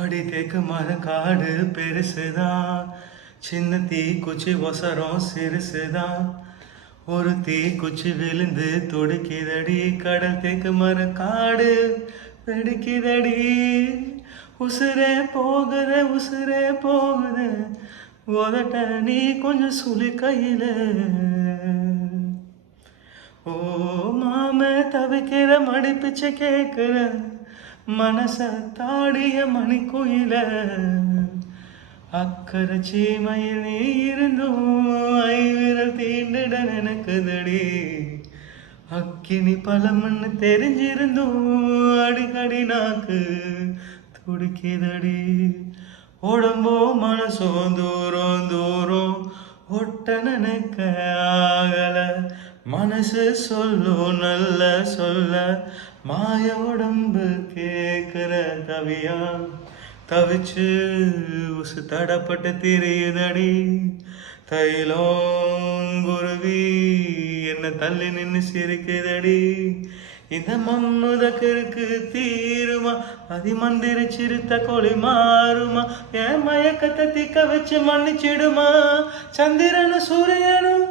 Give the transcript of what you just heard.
அடி தேக்கு மரம் காடு பெருசுதான், சின்ன தீ குச்சி ஒசரம் சிறுசுதான். ஒரு தீ குச்சி விழுந்து துடிக்குதடி, கடல் தேக்கு மரம் காடு வெடிக்குதடி. உசுரே போகுது உசுரே போகுது, உதட்ட நீ கொஞ்சம் சுழி கையில. ஓ மாம தவிக்கிற மடிப்பிச்சை கேட்கிற மனச தாடிய மணிக்குயில. அக்கறை சீமையில் நீ இருந்தும் ஐவிரல் தீண்டிட நினைக்குதடி. அக்கினி பலமன்னு தெரிஞ்சிருந்தும் அடிக்கடி நாக்கு துடிக்குதடி. உடம்போ மனசோ தூரம் தூரம் ஒட்ட நினைக்க ஆகல. மனசு சொல்லும் நல்ல சொல்ல மாய உடம்பு கேட்கிற தவியா. தவிச்சு உசு தடப்பட்டு திரியுதடி. தைலோங்குருவி என்ன தள்ளி நின்று சிரிக்குதடி. இந்த மம்முதற்கு தீருமா, அதிமந்திர சிறுத்த கொலை மாறுமா. என் மயக்கத்தை திக்க வச்சு மன்னிச்சிடுமா. சந்திரனும் சூரியனும்